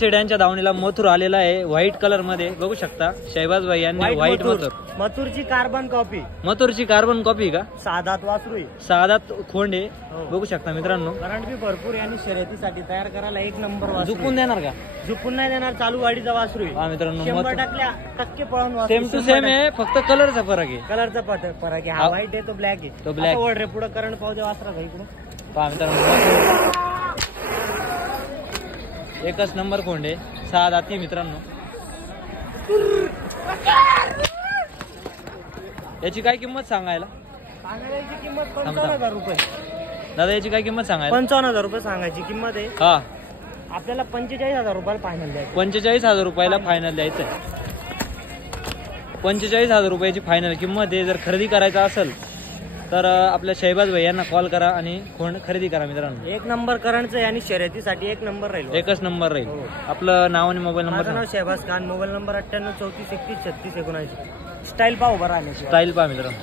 शेड्यांच्या दावणीला मथुर आलेला आहे white colour मध्ये बघू शकता. शहबाज भाई यांनी व्हाईट मथुरची कार्बन कॉपी. मथुरची कार्बन कॉपी का? साधात वासरू साधात खोंडे बघू शकता मित्रांनो. करंट बी भरपूर आणि शर्यतीसाठी तयार करायला एक नंबर वासरू. झुकून देणार का? झुकून नाही देणार. चालू गाडीचा वासरू आहे मित्रांनो. 100% पळून सेम टू सेम आहे, फक्त कलरचा फरक आहे. कलरचा फरक आहे. हा व्हाईट आहे तो ब्लॅक आहे. तो ब्लॅक ओढ रे पुढे करंट पाहू दे वासरा भाई इकडून पहा मित्रांनो. एकच नंबर खोंडे 6 दाती मित्रांनो. याची काय किंमत सांगायला? सांगायची किंमत 55,000 रुपये. दादा याची काय किंमत सांगायला? 55,000 रुपये सांगायची किंमत आहे. हा आपल्याला 45,000 रुपयाला फायनल द्यायचं. 45,000 रुपयाला फायनल द्यायचं. 45,000 रुपयाची फायनल किंमत आहे. जर खरेदी करायचा असेल तर आपल्या शहबाज भाई यांना कॉल करा आणि खोंड खरेदी करा मित्रांनो. एक नंबर करंटचं आणि शर्यतीसाठी एक नंबर राहील. एकच नंबर राहील. आपलं नाव आणि मोबाईल नंबर? माझं नाव Shahbaz Khan. Mobile number 98 34 31 36 79. Style पाहू बरं आले. स्टाईल पहा मित्रांनो.